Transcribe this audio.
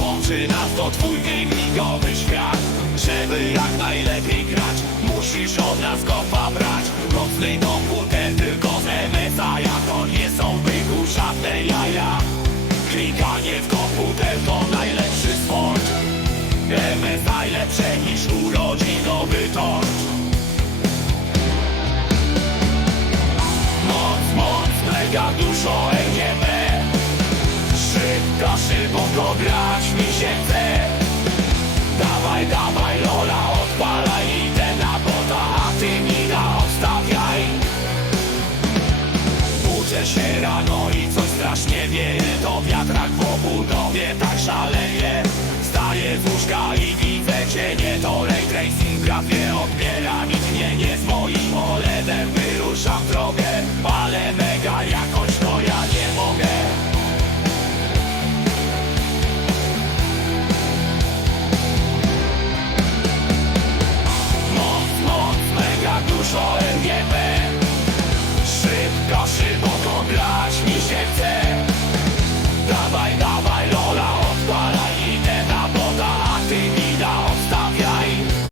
Łączy nas to twój wymigowy świat. Żeby jak najlepiej grać Musisz od nas kopa brać. Mocny komputer tylko z MSA Ja to nie są byku żadne jaja. Klikanie w komputer to najlepszy sport. MS najlepsze niż urodzinowy tort. Moc, moc, mega dużo RGB Szybko, szybko grać Budzę się rano i coś strasznie wieje. To wiatrak w obudowie tak szaleje. Staję z łóżka i widzę cienie To ray tracing grafie odbiera. Nic mnie nie z moim OLEDem Wyruszam drogę. Ale mega jakoś to ja nie mogę. Moc, moc, mega dużo